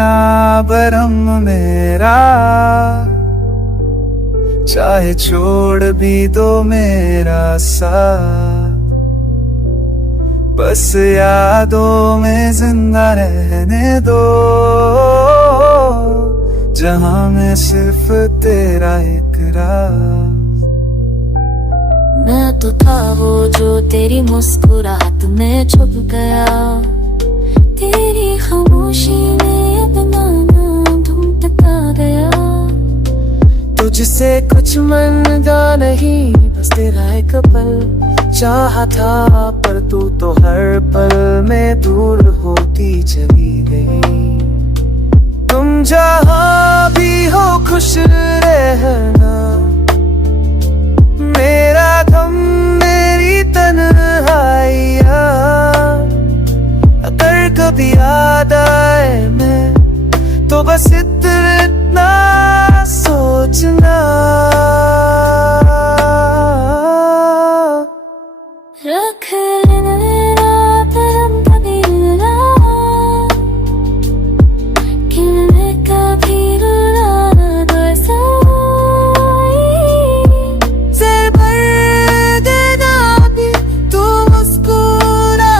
रहना बरम मेरा, चाहे छोड़ भी दो मेरा साथ, बस यादों में जिंदा रहने दो, जहां में सिर्फ तेरा इकरार। मैं तो था वो जो तेरी मुस्कुराहट में छुप गया, तेरी खामोशी में अपना नाम ढूंढता गया। तुझसे कुछ मनगा नहीं, बस तेरा एक पल चाहा था, पर तू तो हर पल में दूर होती चली गई। तुम जहाँ भी हो खुश रहना, मेरा गम मेरी तन्हाइयाँ, अगर कभी याद आए मैं तो बस इतना सोचना। रख लेना परम कबीरा, खिलने कभी रुला दो साई। सिर भर देना भी तू मुस्कुरा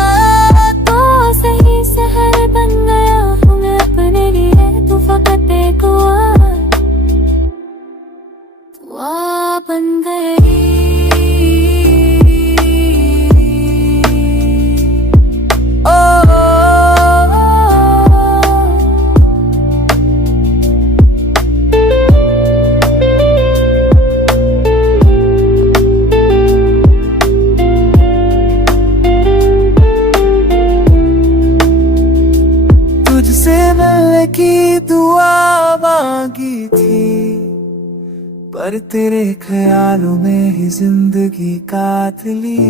तो सही सहर बन गया हूँ मैं अपने लिए, तू फकत एक दुआ बन गई। तुझसे मिलने की दुआ मांगी थी, पर तेरे ख्यालों में ही जिंदगी काट ली।